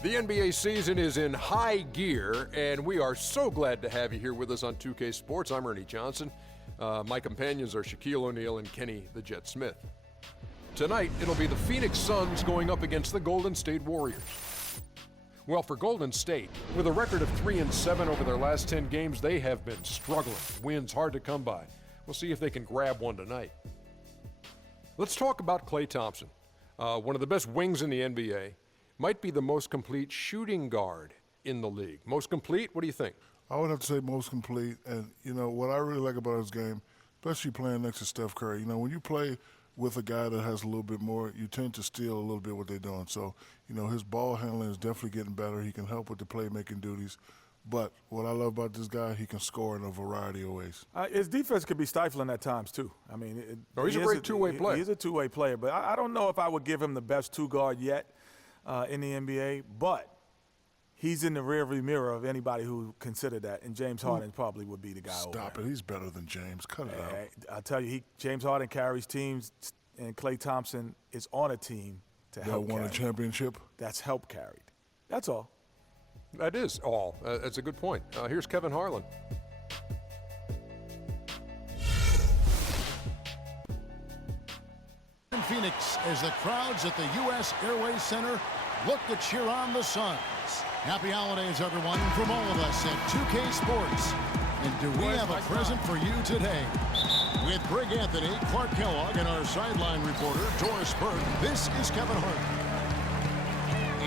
The NBA season is in high gear, and we are so glad to have you here with us on 2K Sports. I'm Ernie Johnson. My companions are Shaquille O'Neal and Kenny the Jet Smith. Tonight, it'll be the Phoenix Suns going up against the Golden State Warriors. Well, for Golden State, with a record of 3-7 over their last 10 games, they have been struggling. Wins hard to come by. We'll see if they can grab one tonight. Let's talk about Klay Thompson, one of the best wings in the NBA. Might be the most complete shooting guard in the league. Most complete? What do you think? I would have to say most complete. And, what I really like about his game, especially playing next to Steph Curry, when you play with a guy that has a little bit more, you tend to steal a little bit what they're doing. So, his ball handling is definitely getting better. He can help with the playmaking duties. But what I love about this guy, he can score in a variety of ways. His defense could be stifling at times, too. I mean, he's a great two-way player. He's a two-way player. But I don't know if I would give him the best two-guard yet. In the NBA, but he's in the rearview mirror of anybody who considered that, and James Harden probably would be the guy. Stop it. He's better than James. Cut it out. I tell you, James Harden carries teams, and Klay Thompson is on a team to help carry. That won a championship? That's help carried. That's all. That is all. That's a good point. Here's Kevin Harlan. In Phoenix, as the crowds at the U.S. Airways Center look to cheer on the Suns. Happy holidays, everyone, from all of us at 2K Sports. And do we have a present for you today? With Greg Anthony, Clark Kellogg, and our sideline reporter, Doris Burke, this is Kevin Hart.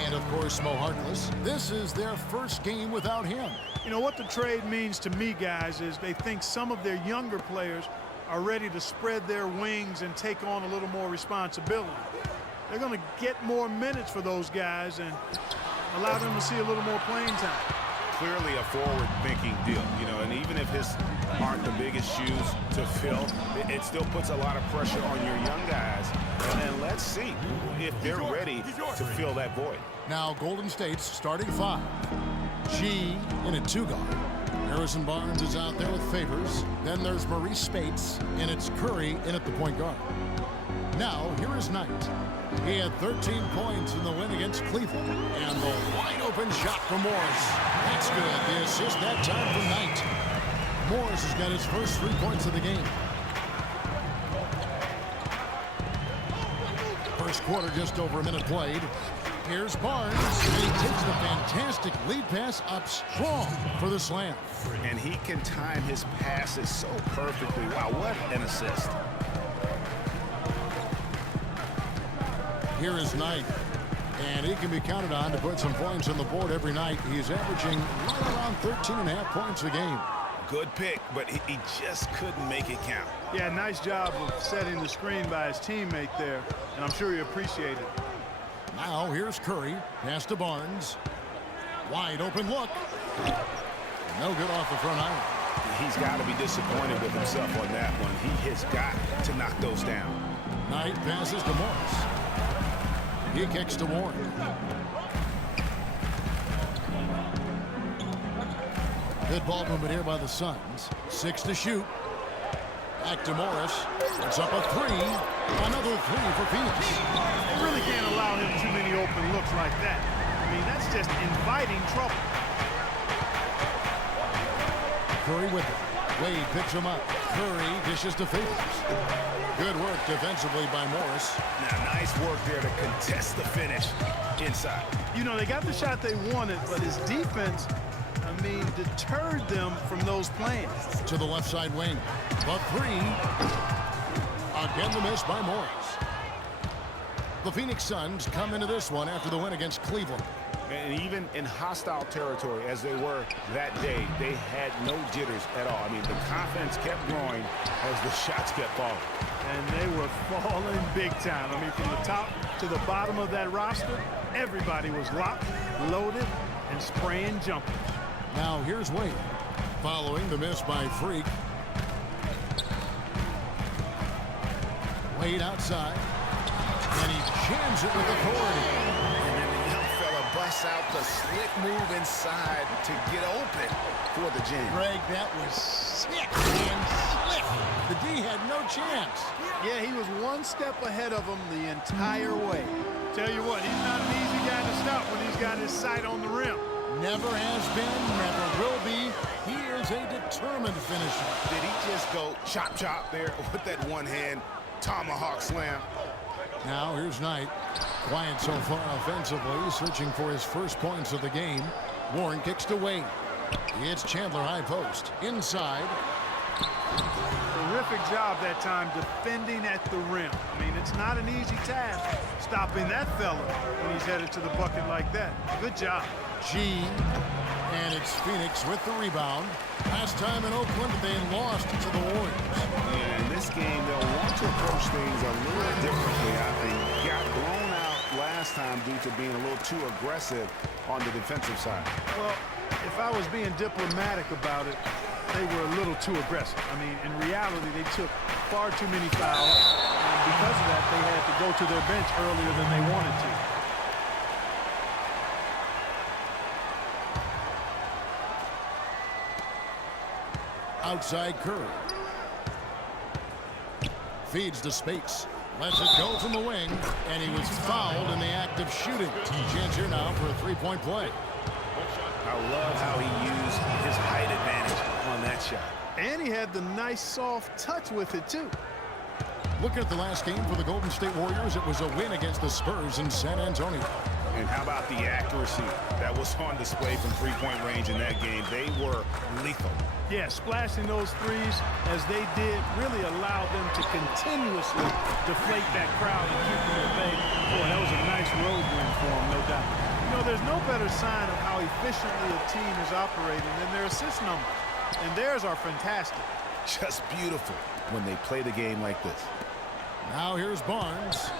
And, of course, Mo Harkless. This is their first game without him. What the trade means to me, guys, is they think some of their younger players are ready to spread their wings and take on a little more responsibility. They're going to get more minutes for those guys and allow them to see a little more playing time. Clearly a forward-thinking deal, and even if his aren't the biggest shoes to fill, it still puts a lot of pressure on your young guys. And let's see if they're ready to fill that void. Now Golden State's starting five. G in a two-guard. Harrison Barnes is out there with Favors. Then there's Maurice Spates, and it's Curry in at the point guard. Now, here is Knight. He had 13 points in the win against Cleveland. And the wide-open shot from Morris. That's good. The assist that time from Knight. Morris has got his first 3 points of the game. First quarter, just over a minute played. Here's Barnes, and he takes the fantastic lead pass up strong for the slam. And he can time his passes so perfectly. Wow, what an assist. Here is Knight, and he can be counted on to put some points on the board every night. He's averaging right around 13.5 points a game. Good pick, but he just couldn't make it count. Yeah, nice job of setting the screen by his teammate there, and I'm sure he appreciated it. Now here's Curry, pass to Barnes. Wide open look. No good off the front iron. He's got to be disappointed with himself on that one. He has got to knock those down. Knight passes to Morris. He kicks to Warren. Good ball movement here by the Suns. 6 to shoot. Back to Morris. It's up a 3. Another 3 for Phoenix. They really can't allow him too many open looks like that. I mean, that's just inviting trouble. Curry with it. Wade picks him up. Curry dishes to Favors. Good work defensively by Morris. Now, nice work there to contest the finish inside. They got the shot they wanted, but his defense, deterred them from those plays. To the left side wing. The 3. Again the miss by Morris. The Phoenix Suns come into this one after the win against Cleveland. And even in hostile territory, as they were that day, they had no jitters at all. The confidence kept growing as the shots kept falling. And they were falling big time. From the top to the bottom of that roster, everybody was locked, loaded, and spraying jumpers. Now here's Wade, following the miss by Freak. Wade outside, and he jams it with authority. And then the young fella busts out the slick move inside to get open for the jam. Greg, that was sick and slick. The D had no chance. Yeah, he was one step ahead of him the entire way. Tell you what, he's not an easy guy to stop when he's got his sight on the rim. Never has been, never will be. He is a determined finisher. Did he just go chop chop there with that one hand tomahawk slam? Now here's Knight. Quiet so far offensively, searching for his first points of the game. Warren kicks to Wade. It's Chandler high post. Inside. Terrific job that time defending at the rim. I mean, it's not an easy task stopping that fella when he's headed to the bucket like that. Good job. G. And it's Phoenix with the rebound. Last time in Oakland, they lost to the Warriors. Yeah, in this game, they'll want to approach things a little differently. I think got blown out last time due to being a little too aggressive on the defensive side. Well, if I was being diplomatic about it, they were a little too aggressive. I mean, in reality, they took far too many fouls, and because of that, they had to go to their bench earlier than they wanted to. Outside Curry. Feeds to Spates. Lets it go from the wing, and he was fouled in the act of shooting. Chance here now for a three-point play. I love how he used his height advantage on that shot. And he had the nice soft touch with it, too. Looking at the last game for the Golden State Warriors, it was a win against the Spurs in San Antonio. And how about the accuracy that was on display from three-point range in that game? They were lethal. Yeah, splashing those threes as they did really allowed them to continuously deflate that crowd and keep them at bay. Boy, that was a nice road win for them, no doubt. You know, there's no better sign of how efficiently a team is operating than their assist numbers. And theirs are fantastic. Just beautiful when they play the game like this. Now here's Barnes.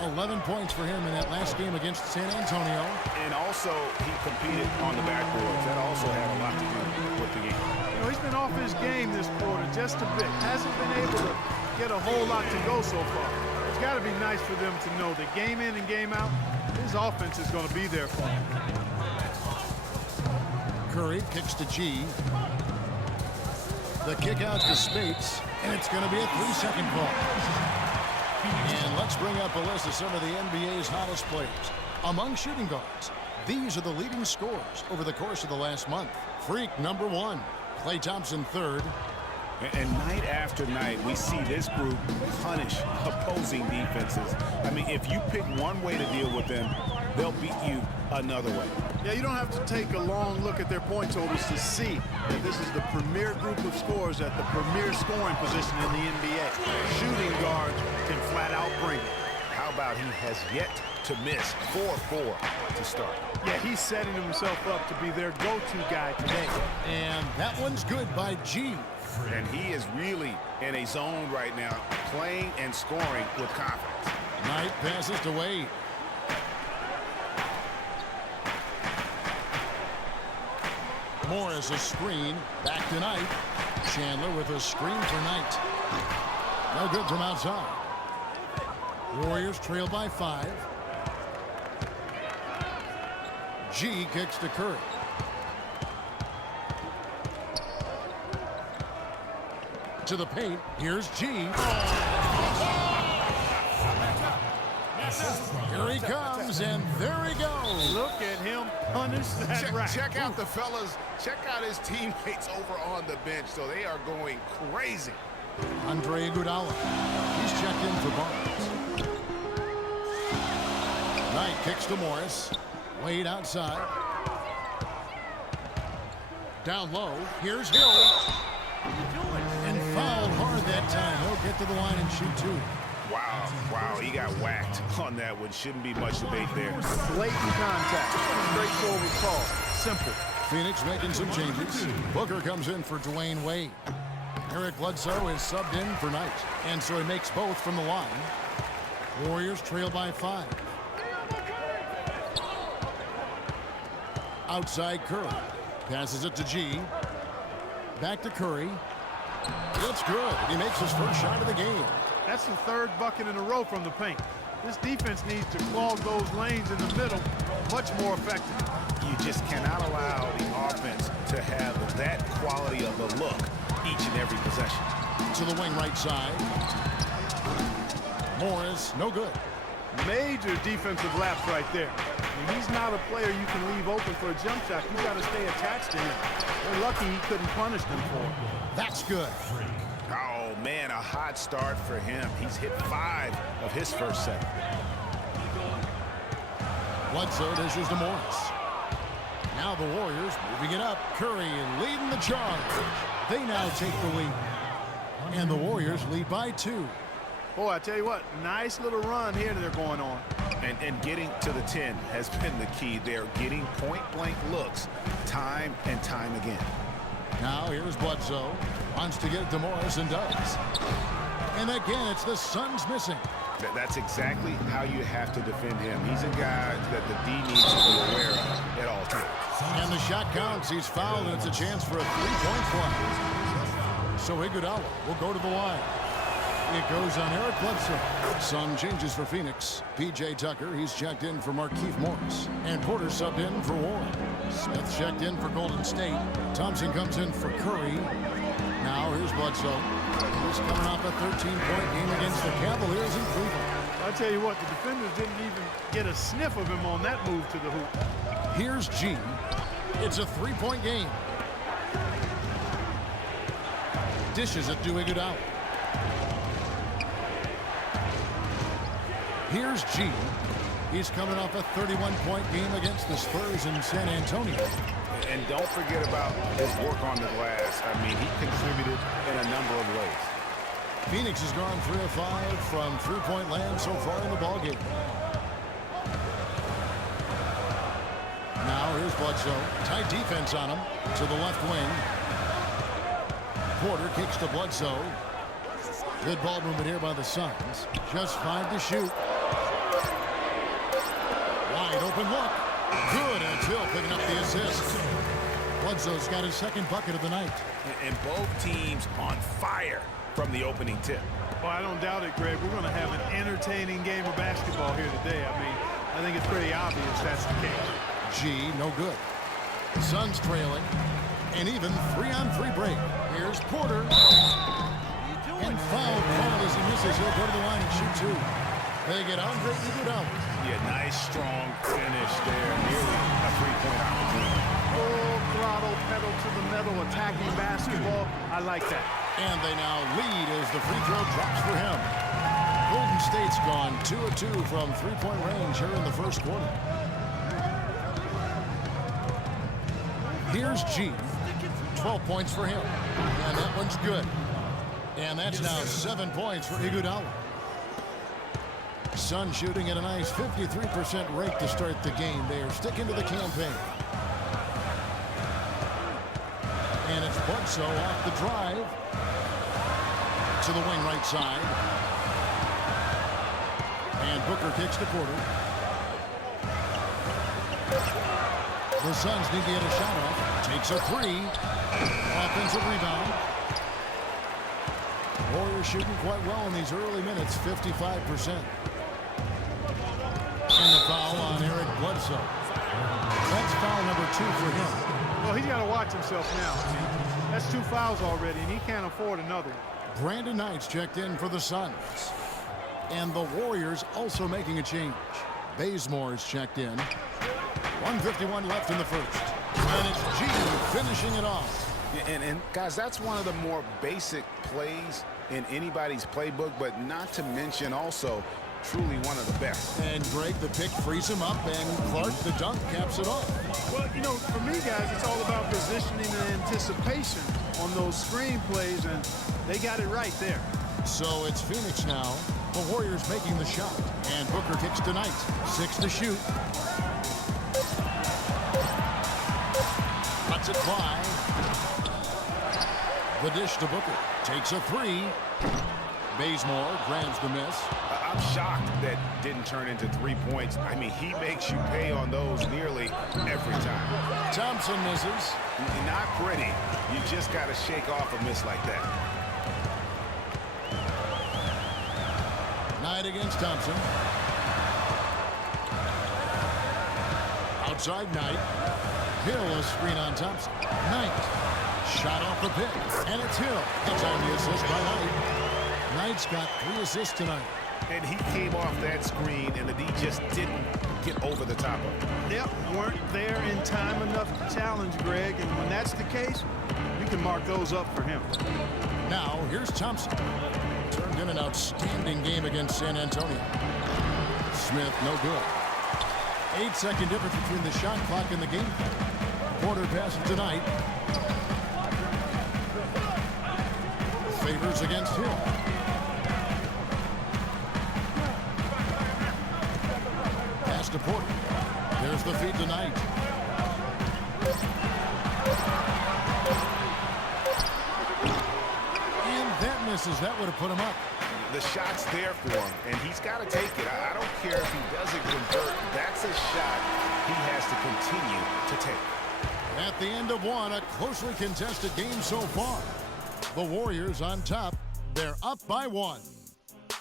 11 points for him in that last game against San Antonio. And also, he competed on the backboards. That also had a lot to do with the game. You know, he's been off his game this quarter just a bit. Hasn't been able to get a whole lot to go so far. It's got to be nice for them to know that game in and game out, his offense is going to be there for him. Curry kicks to G. The kick out to Spates, and it's going to be a 3-second call. And let's bring up a list of some of the NBA's hottest players. Among shooting guards, these are the leading scorers over the course of the last month. Freak number 1, Klay Thompson 3rd. And night after night, we see this group punish opposing defenses. I mean, if you pick one way to deal with them, they'll beat you another way. Yeah, you don't have to take a long look at their point totals to see that this is the premier group of scorers at the premier scoring position in the NBA. Shooting guards can flat out bring it. How about he has yet to miss 4-4 to start? Yeah, he's setting himself up to be their go-to guy today. And that one's good by G. And he is really in a zone right now, playing and scoring with confidence. Knight passes to Wade. Morris a screen. Back to Knight. Chandler with a screen for Knight. No good from outside. Warriors trail by 5. G kicks to Curry. To the paint. Here's G. Here he comes, and there he goes. Look at him punish that rack. Check out the fellas. Check out his teammates over on the bench. So they are going crazy. Andrei Iguodala. He's checked in for Barnes. Knight kicks to Morris. Wade outside. Down low. Here's Hill. And fouled hard that time. He'll get to the line and shoot 2. Wow, he got whacked on that one. Shouldn't be much debate there. Blatant contact. Straightforward call. Simple. Phoenix making some changes. Booker comes in for Dwayne Wade. Eric Bledsoe is subbed in for Knight. And so he makes both from the line. Warriors trail by 5. Outside Curry. Passes it to G. Back to Curry. It's good. He makes his first shot of the game. That's the 3rd bucket in a row from the paint. This defense needs to clog those lanes in the middle much more effectively. You just cannot allow the offense to have that quality of a look each and every possession. To the wing right side. Morris, no good. Major defensive lapse right there. I mean, he's not a player you can leave open for a jump shot. You got to stay attached to him. They're lucky he couldn't punish them for it. That's good. Oh, man, a hot start for him. He's hit 5 of his first 7. Bledsoe dishes to Morris. Now the Warriors moving it up. Curry leading the charge. They now take the lead. And the Warriors lead by 2. Boy, I tell you what, nice little run here that they're going on. And getting to the 10 has been the key. They're getting point-blank looks time and time again. Now here's Bledsoe. Wants to get it to Morris and does. And again, it's the Suns missing. That's exactly how you have to defend him. He's a guy that the D needs to be aware of at all times. And the shot counts. He's fouled, and it's a chance for a 3-point play. So Iguodala will go to the line. It goes on Eric Bledsoe. Some changes for Phoenix. P.J. Tucker, he's checked in for Markieff Morris. And Porter subbed in for Warren. Smith checked in for Golden State. Thompson comes in for Curry. Now here's Bledsoe. He's coming off a 13-point game against the Cavaliers in Cleveland. I'll tell you what, the defenders didn't even get a sniff of him on that move to the hoop. Here's G. It's a 3-point game. Dishes it to Iguodala. Here's G. He's coming off a 31-point game against the Spurs in San Antonio. And don't forget about his work on the glass. I mean, he contributed in a number of ways. Phoenix has gone 3 of 5 from 3-point land so far in the ballgame. Now here's Bledsoe. Tight defense on him to the left wing. Porter kicks to Bledsoe. Good ball movement here by the Suns. Just 5 to shoot. Wide open look. Good until picking up the assist. Bledsoe's got his second bucket of the night. And both teams on fire from the opening tip. Well, I don't doubt it, Greg. We're going to have an entertaining game of basketball here today. I mean, I think it's pretty obvious that's the case. G, no good. Suns trailing. And even 3-on-3 break. Here's Porter. And foul called as he misses. He'll go to the line and shoot 2. They get Andrei Iguodala. Yeah, nice, strong finish there. Nearly a 3-point opportunity. Full throttle, pedal to the metal, attacking basketball. I like that. And they now lead as the free throw drops for him. Golden State's gone 2 of 2 from 3-point range here in the first quarter. Here's G. 12 points for him. And that one's good. And that's now 7 points for Iguodala. Sun shooting at a nice 53% rate to start the game. They are sticking to the campaign. And it's Bledsoe off the drive to the wing right side. And Booker kicks to Porter. The Suns need to get a shot off. Takes a 3. Offensive rebound. Warriors shooting quite well in these early minutes, 55%. And the foul on Eric Bledsoe. That's foul number 2 for him. Well, he's got to watch himself now. I mean, that's 2 fouls already, and he can't afford another. Brandon Knight's checked in for the Suns. And the Warriors also making a change. Bazemore's checked in. 1:51 left in the first. And it's G finishing it off. And guys, that's one of the more basic plays in anybody's playbook, but not to mention also truly one of the best. And Greg, the pick frees him up, and Clark, the dunk, caps it off. Well, you know, for me, guys, it's all about positioning and anticipation on those screen plays, and they got it right there. So it's Phoenix now. The Warriors making the shot. And Booker kicks to Knight. 6 to shoot. Cuts it by. The dish to Booker. Takes a 3. Bazemore grabs the miss. I'm shocked that didn't turn into 3 points. I mean, he makes you pay on those nearly every time. Thompson misses. Not pretty. You just got to shake off a miss like that. Knight against Thompson. Outside Knight. Hill a screen on Thompson. Knight. Shot off the pick. And it's Hill. That's on the assist by Knight. Knight's got 3 assists tonight. And he came off that screen, and the D just didn't get over the top of it. Yep, weren't there in time enough to challenge Greg, and when that's the case, you can mark those up for him. Now, here's Thompson. Turned in an outstanding game against San Antonio. Smith, no good. 8-second difference between the shot clock and the game. Quarter passes tonight. Favors against Hill. Pass to Porter. There's the feed tonight. And that misses. That would have put him up. The shot's there for him, and he's got to take it. I don't care if he doesn't convert. That's a shot he has to continue to take. At the end of one, a closely contested game so far. The Warriors on top. They're up by 1.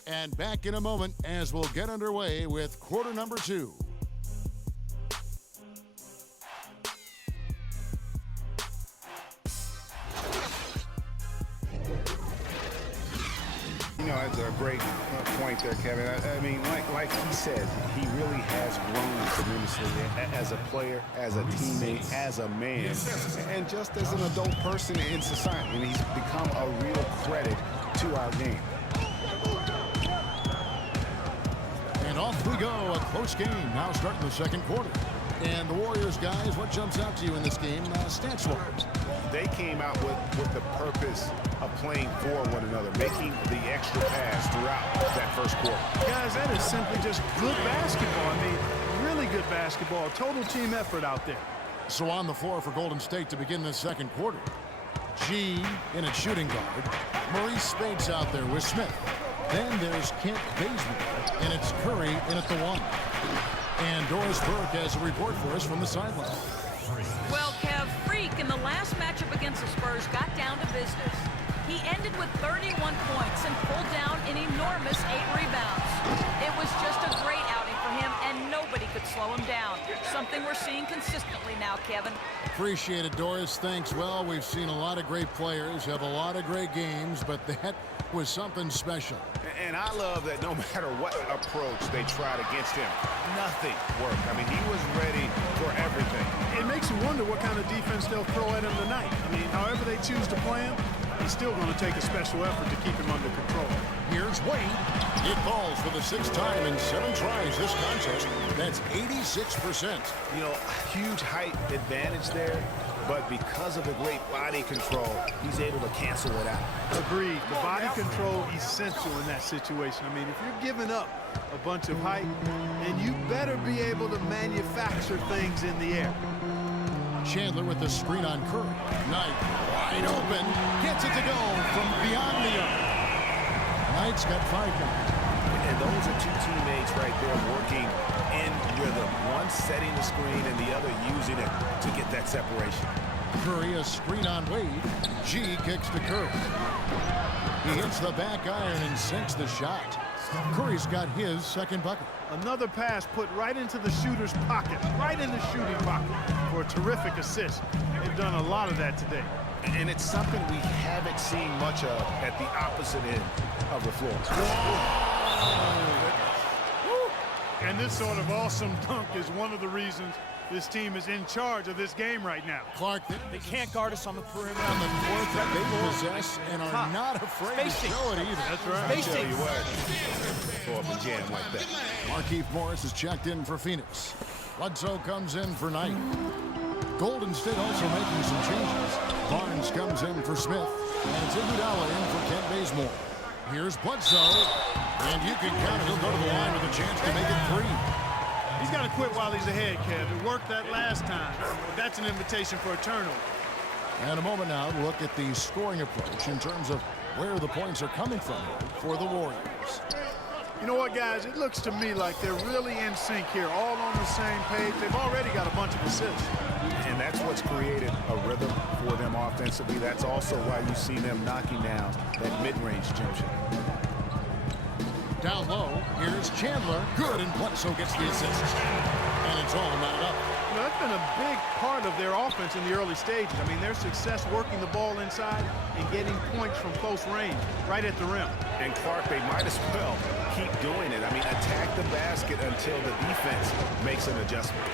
And back in a moment as we'll get underway with quarter number 2. You know, that's a great point there, Kevin. I mean, like he said, he really has grown tremendously as a player, as a teammate, as a man, and just as an adult person in society. And he's become a real credit to our game. And off we go. A close game now starting the second quarter. And the Warriors, guys, what jumps out to you in this game stats-wise? They came out with the purpose of playing for one another, making the extra pass throughout that first quarter. Guys, that is simply just good basketball. I mean, really good basketball. Total team effort out there. So on the floor for Golden State to begin this second quarter. G in at shooting guard. Maurice Spates out there with Smith. Then there's Kent Bazemore, and it's Curry in at the 1. And Doris Burke has a report for us from the sideline. Well, Kev, Freak in the last matchup against the Spurs got down to business. He ended with 31 points and pulled down an enormous 8 rebounds. It was just a great outing for him, and nobody could slow him down. Something we're seeing consistently now, Kevin. Appreciate it, Doris. Thanks. Well, we've seen a lot of great players have a lot of great games, but that was something special. And I love that no matter what approach they tried against him, nothing worked. I mean, he was ready for everything. It makes you wonder what kind of defense they'll throw at him tonight. I mean, however they choose to play him, he's still going to take a special effort to keep him under control. Here's Wade. It falls for the 6th time in 7 tries this contest. That's 86%. You know, huge height advantage there, but because of the great body control, he's able to cancel it out. Agreed. The body control essential in that situation. I mean, if you're giving up a bunch of height, then you better be able to manufacture things in the air. Chandler with the screen on Curry. Knight wide open. Gets it to go from beyond the arc. Knight's got 5 now. And those are two teammates right there working in rhythm. One setting the screen and the other using it to get that separation. Curry a screen on Wade. G kicks to Curry. He hits the back iron and sinks the shot. Curry's got his second bucket. Another pass put right into the shooter's pocket, right in the shooting pocket for a terrific assist. They've done a lot of that today. And it's something we haven't seen much of at the opposite end of the floor. And this sort of awesome dunk is one of the reasons this team is in charge of this game right now. Clark, They can't guard us on the perimeter. on the fourth that they possess and are not afraid to show it either. That's right. I tell you what, go up and jam like that. Markieff Morris is checked in for Phoenix. Bledsoe comes in for Knight. Golden State also making some changes. Barnes comes in for Smith. And it's Iguodala in for Kent Bazemore. Here's Bledsoe. And you can count it. He'll go to the line with a chance to make it 3. He's got to quit while he's ahead, Kev. It worked that last time, but that's an invitation for a turnover. And a moment now to look at the scoring approach in terms of where the points are coming from for the Warriors. You know what, guys? It looks to me like they're really in sync here, all on the same page. They've already got a bunch of assists. And that's what's created a rhythm for them offensively. That's also why you see them knocking down that mid-range jump shot. Down low, here's Chandler. Good, and Bledsoe gets the assist. And it's all knotted up. You know, that's been a big part of their offense in the early stages. I mean, their success working the ball inside and getting points from close range, right at the rim. And Clark, they might as well keep doing it. I mean, attack the basket until the defense makes an adjustment.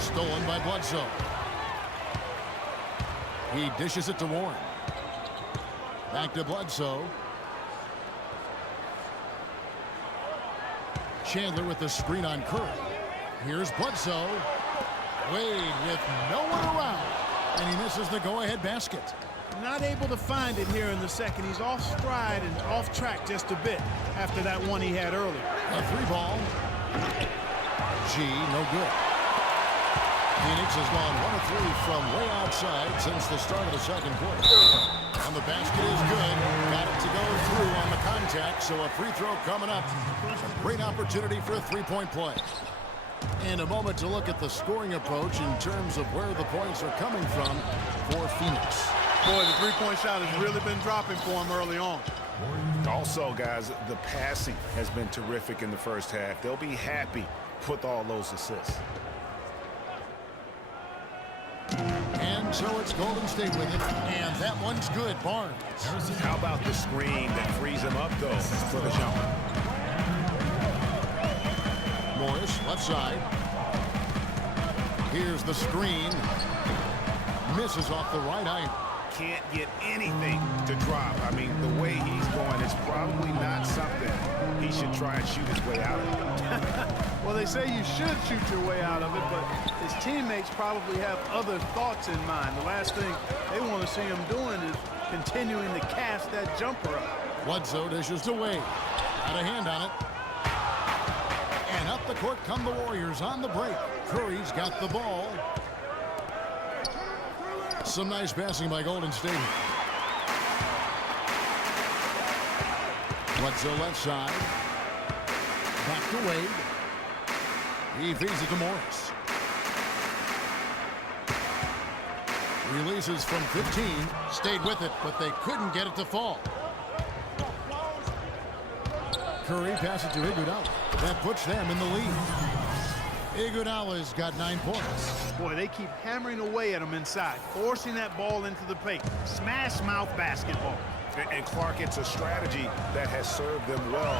Stolen by Bledsoe. He dishes it to Warren. Back to Bledsoe. Chandler with the screen on Curry. Here's Bledsoe. Wade with no one around. And he misses the go-ahead basket. Not able to find it here in the second. He's off stride and off track just a bit after that one he had earlier. A three ball. G, no good. Phoenix has gone 1 of 3 from way outside since the start of the second quarter. And the basket is good. Got it to go through on the contact, so a free throw coming up. A great opportunity for a three-point play. And a moment to look at the scoring approach in terms of where the points are coming from for Phoenix. Boy, the three-point shot has really been dropping for him early on. Also, guys, the passing has been terrific in the first half. They'll be happy with all those assists. And so it's Golden State with it, and that one's good. Barnes. How about the screen that frees him up, though, for the jumper? Morris, left side. Here's the screen. Misses off the right iron. Can't get anything to drop. I mean, the way he's going, it's probably not something he should try and shoot his way out of. Well, they say you should shoot your way out of it, but his teammates probably have other thoughts in mind. The last thing they want to see him doing is continuing to cast that jumper up. Bledsoe dishes away. Got a hand on it. And up the court come the Warriors on the break. Curry's got the ball. Some nice passing by Golden State. Bledsoe left side. Back to Wade. He feeds it to Morris. Releases from 15. Stayed with it, but they couldn't get it to fall. Curry passes to Iguodala. That puts them in the lead. Iguodala's got 9 points. Boy, they keep hammering away at him inside, forcing that ball into the paint. Smash mouth basketball. And Clark, it's a strategy that has served them well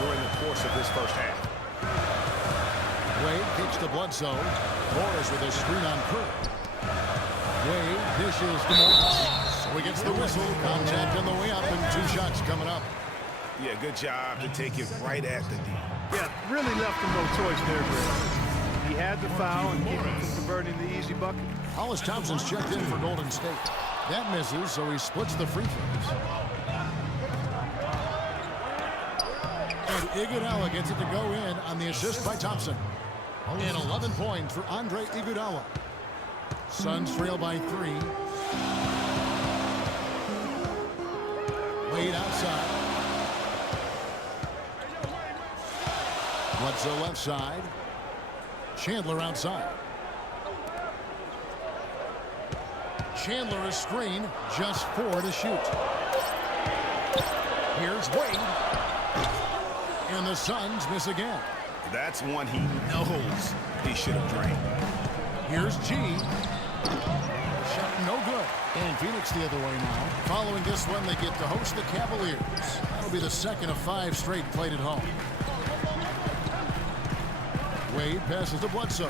during the course of this first half. Wade kicks to Bledsoe. Morris with a screen on Curry. Wade dishes to Morris. So he gets the whistle. Contact on the way up and 2 shots coming up. Yeah, good job to take it right at the D. Yeah, really left him no choice there, Greg. He had the foul and keep him from converting the easy bucket. Hollis Thompson's checked in for Golden State. That misses, so he splits the free throws. And Iguodala gets it to go in on the assist by Thompson. And 11 points for Andrei Iguodala. Suns trail by 3. Wade outside. Bledsoe left side. Chandler outside. Chandler a screen, just 4 to shoot. Here's Wade. And the Suns miss again. That's one he knows he should have drained. Here's G. Shot no good. And Phoenix the other way now. Following this one, they get to host the Cavaliers. That'll be the second of 5 straight played at home. Wade passes to Bledsoe.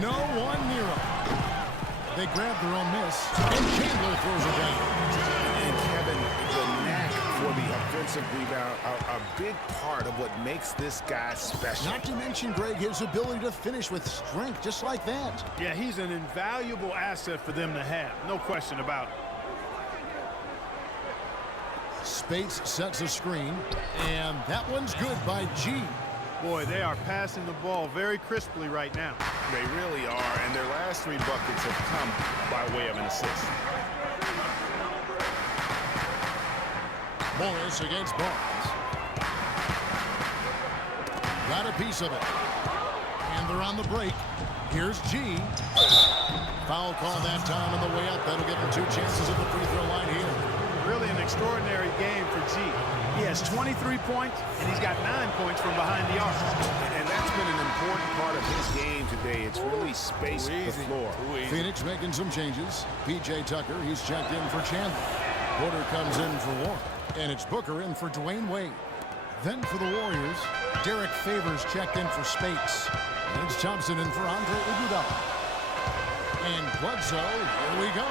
No one near him. They grab their own miss, and Chandler throws it down. And Kevin, the knack for the offensive rebound are a big part of what makes this guy special. Not to mention, Greg, his ability to finish with strength just like that. Yeah, he's an invaluable asset for them to have. No question about it. Spates sets a screen, and that one's good by G. Boy, they are passing the ball very crisply right now. They really are, and their last 3 buckets have come by way of an assist. Morris against Barnes. Got a piece of it. And they're on the break. Here's G. Foul call that time on the way up. That'll give him 2 chances at the free throw line here. Really an extraordinary game for G. He has 23 points, and he's got 9 points from behind the arc. And that's been an important part of his game today. It's really spaced the floor. Phoenix making some changes. P.J. Tucker, he's checked in for Chandler. Porter comes in for Warren. And it's Booker in for Dwayne Wade. Then for the Warriors, Derek Favors checked in for Spates. And it's Thompson in for Andrei Iguodala. And Bledsoe, here we go.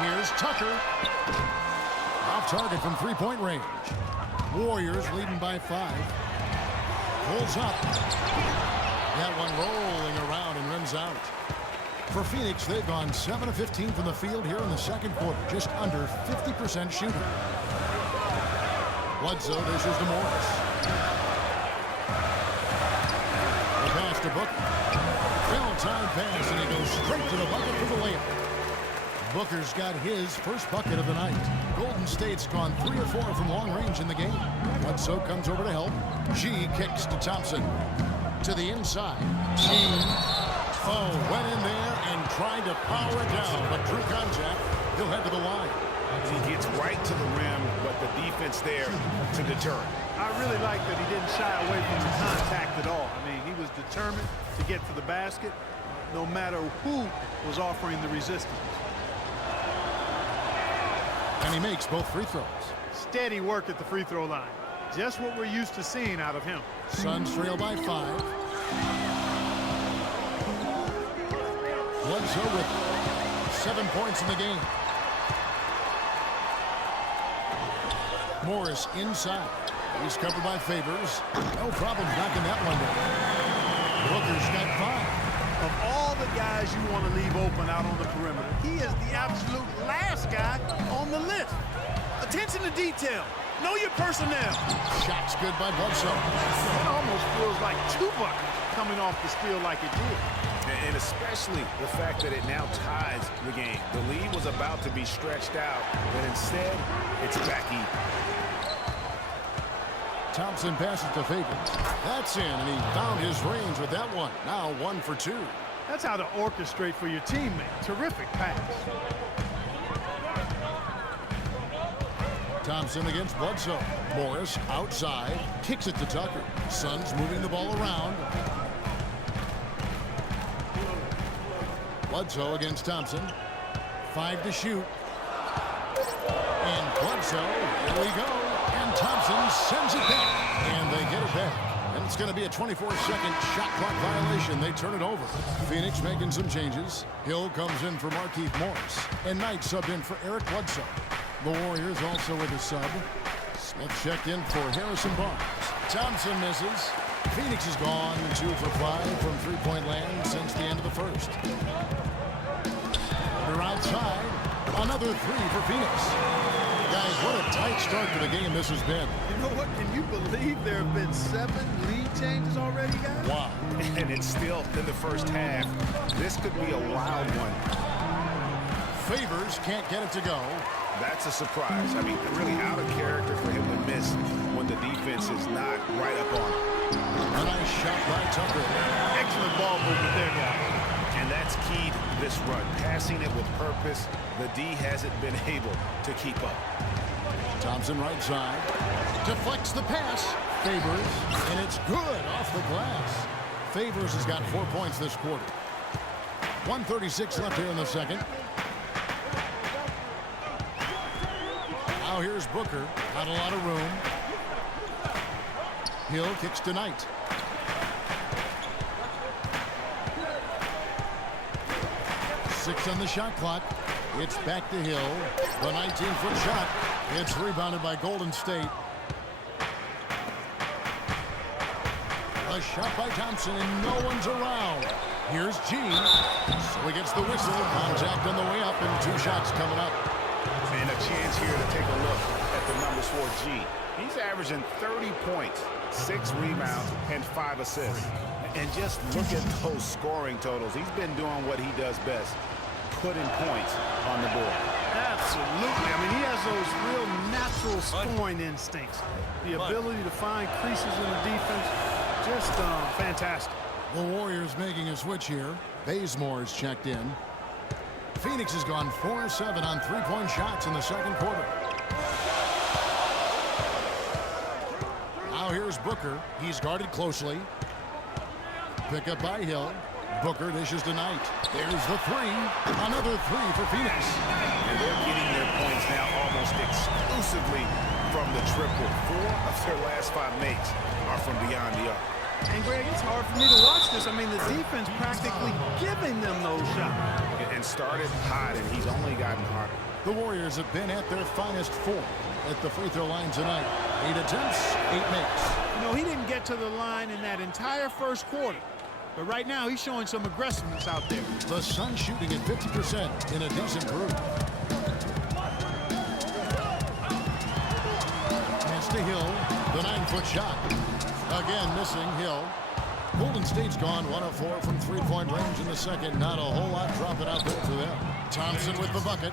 Here's Tucker. Off target from three-point range. Warriors leading by 5. Pulls up. That one rolling around and runs out. For Phoenix, they've gone 7 of 15 from the field here in the second quarter. Just under 50% shooting. Bledsoe dishes to Morris. The pass to Booker. Well-timed pass, and he goes straight to the bucket for the layup. Booker's got his first bucket of the night. Golden State's gone 3 of 4 from long range in the game. Bledsoe comes over to help. G kicks to Thompson. To the inside. G. Oh, went in there and tried to power it down, but drew contact. He'll head to the line. He gets right to the rim, but the defense there to deter it. I really like that he didn't shy away from the contact at all. I mean, he was determined to get to the basket, no matter who was offering the resistance. And he makes both free throws. Steady work at the free throw line. Just what we're used to seeing out of him. Suns trail by 5. Bledsoe with 7 points in the game. Morris inside. He's covered by Favors. No problem knocking that one down. Booker's got 5. Of all the guys you want to leave open out on the perimeter, he is the absolute last guy on the list. Attention to detail. Know your personnel. Shot's good by Bledsoe. It almost feels like 2 buckets coming off the steal like it did. And especially the fact that it now ties the game. The lead was about to be stretched out, but instead, it's back even. Thompson passes to Favors. That's in, and he found his range with that one. Now 1 for 2. That's how to orchestrate for your teammate. Terrific pass. Thompson against Bledsoe. Morris outside, kicks it to Tucker. Suns moving the ball around. Bledsoe against Thompson. 5 to shoot. And Bledsoe, here we go. And Thompson sends it back. And they get it back. And it's going to be a 24-second shot clock violation. They turn it over. Phoenix making some changes. Hill comes in for Markieff Morris. And Knight subbed in for Eric Bledsoe. The Warriors also with a sub. Smith checked in for Harrison Barnes. Thompson misses. Phoenix has gone 2 for 5 from three-point land since the end of the first. They're outside. Another 3 for Phoenix. Guys, what a tight start to the game this has been. You know what? Can you believe there have been 7 lead changes already, guys? Wow. And it's still in the first half. This could be a wild one. Favors can't get it to go. That's a surprise. I mean, really out of character for him to miss when the defense is not right up on him. A nice shot by Tucker. Excellent ball movement there, guys. And that's key to this run. Passing it with purpose. The D hasn't been able to keep up. Thompson right side. Deflects the pass. Favors. And it's good off the glass. Favors has got 4 points this quarter. 1:36 left here in the second. Now here's Booker. Not a lot of room. Hill kicks to Knight. Six on the shot clock. It's back to Hill. The 19-foot shot. It's rebounded by Golden State. A shot by Thompson, and no one's around. Here's G. So he gets the whistle. Contact on the way up, and 2 shots coming up. And a chance here to take a look at the numbers for G. He's averaging 30 points, 6 rebounds, and 5 assists. And just look at those scoring totals. He's been doing what he does best, putting points on the board. Absolutely. I mean, he has those real natural scoring instincts. The ability to find creases in the defense, just fantastic. The Warriors making a switch here. Bazemore is checked in. Phoenix has gone 4-7 on three-point shots in the second quarter. Now here's Booker. He's guarded closely. Pick up by Hill. Booker dishes to Knight. There's the three. Another three for Phoenix. And they're getting their points now almost exclusively from the triple. 4 of their last 5 makes are from beyond the arc. And Greg, it's hard for me to watch this. I mean, the defense practically giving them those shots. And started hot, and he's only gotten harder. The Warriors have been at their finest form at the free throw line tonight. 8 attempts, 8 makes. You know, he didn't get to the line in that entire first quarter. But right now, he's showing some aggressiveness out there. The Suns shooting at 50% in a decent group. Pass to Hill, the 9-foot shot. Again, missing Hill. Golden State's gone 1 of 4 from three-point range in the second. Not a whole lot dropping out there for them. Thompson with the bucket.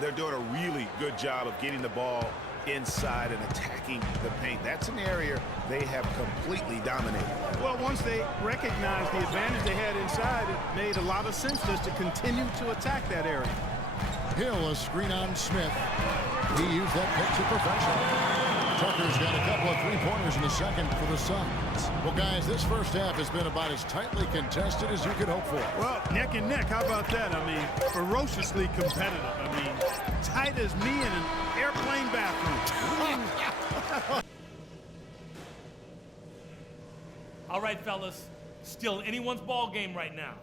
They're doing a really good job of getting the ball inside and attacking the paint. That's an area they have completely dominated. Well, once they recognized the advantage they had inside, it made a lot of sense just to continue to attack that area. Hill, a screen on Smith. He used that pick to perfection. Tucker's got a couple of three-pointers in the second for the Suns. Well, guys, this first half has been about as tightly contested as you could hope for. Well, neck and neck, how about that? I mean, ferociously competitive. I mean, tight as me in an airplane bathroom. All right, fellas. Still anyone's ball game right now.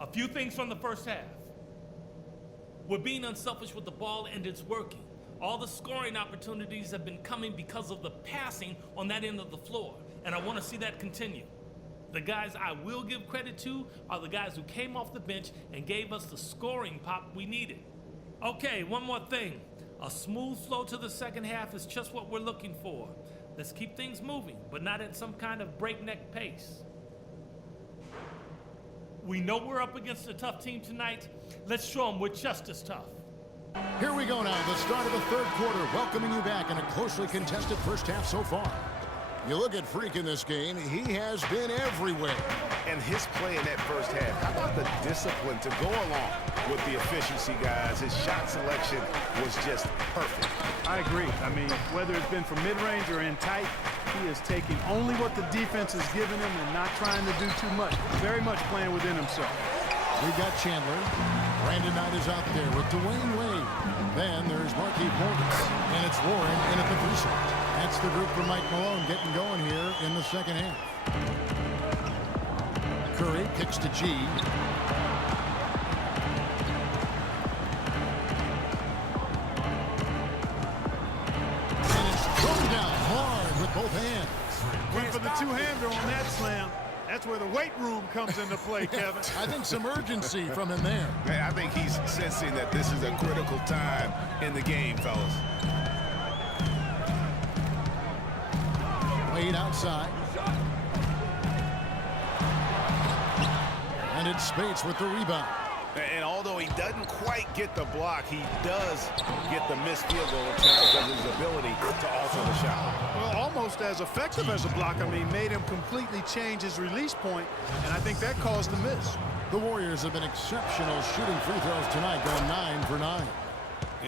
A few things from the first half. We're being unselfish with the ball, and it's working. All the scoring opportunities have been coming because of the passing on that end of the floor, and I want to see that continue. The guys I will give credit to are the guys who came off the bench and gave us the scoring pop we needed. Okay, one more thing. A smooth flow to the second half is just what we're looking for. Let's keep things moving, but not at some kind of breakneck pace. We know we're up against a tough team tonight. Let's show them we're just as tough. Here we go now, the start of the third quarter, welcoming you back in a closely contested first half so far. You look at Freak in this game, he has been everywhere. And his play in that first half, how about the discipline to go along with the efficiency, guys? His shot selection was just perfect. I agree. I mean, whether it's been from mid-range or in tight, he is taking only what the defense has given him and not trying to do too much. Very much playing within himself. We've got Chandler. Brandon Knight is out there with Dwayne Wade. Then there's Marquise Morris. And it's Warren in at the precinct. That's the group for Mike Malone getting going here in the second half. Curry kicks to G. And it's thrown down hard with both hands. Went for the two-hander on that slam. That's where the weight room comes into play, Kevin. I think some urgency from him there. I think he's sensing that this is a critical time in the game, fellas. Wade outside. And it's Spates with the rebound. And although he doesn't quite get the block, he does get the missed field goal attempt because of his ability to alter the shot. Well, almost as effective as a block. I mean, made him completely change his release point, and I think that caused the miss. The Warriors have been exceptional shooting free throws tonight, going 9 for 9.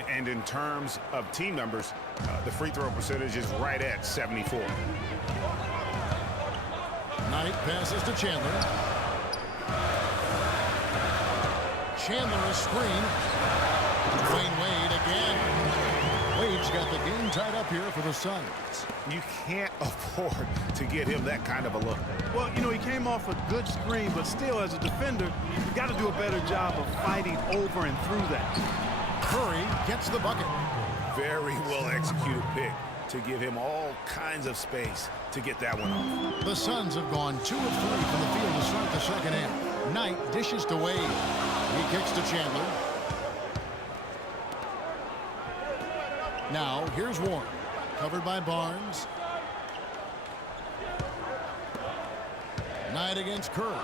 And in terms of team numbers, the free throw percentage is right at 74. Knight passes to Chandler. Chandler a screen. Dwayne Wade again. Wade's got the game tied up here for the Suns. You can't afford to get him that kind of a look. Well, you know, he came off a good screen, but still, as a defender, you got to do a better job of fighting over and through that. Curry gets the bucket. Very well executed pick to give him all kinds of space to get that one off. The Suns have gone 2 of 3 from the field to start the second half. Knight dishes to Wade. He kicks to Chandler. Now, here's Warren. Covered by Barnes. Knight against Curry.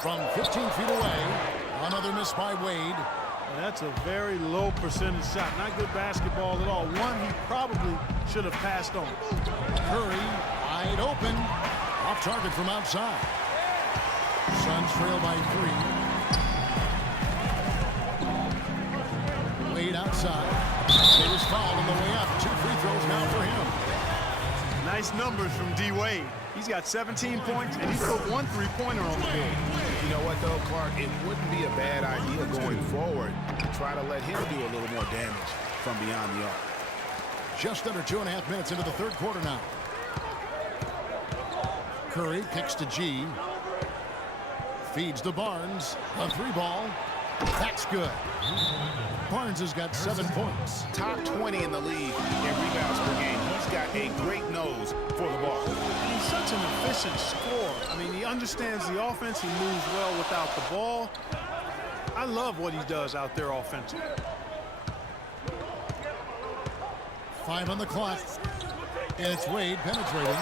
From 15 feet away. Another miss by Wade. That's a very low percentage shot. Not good basketball at all. One he probably should have passed on. Curry wide open. Off target from outside. Suns trail by 3. Wade outside. He was fouled on the way up. 2 free throws now for him. Nice numbers from D. Wade. He's got 17 points, and he's put 1 3-pointer on the board. You know what, though, Clark? It wouldn't be a bad idea going forward to try to let him do a little more damage from beyond the arc. Just under 2.5 minutes into the third quarter now. Curry kicks to G. Feeds to Barnes. A 3-ball. That's good. Barnes has got 7 points. Top 20 in the league in rebounds per game. He's got a great nose for the ball. And he's such an efficient scorer. I mean, he understands the offense. He moves well without the ball. I love what he does out there offensively. 5 on the clock. And it's Wade penetrating.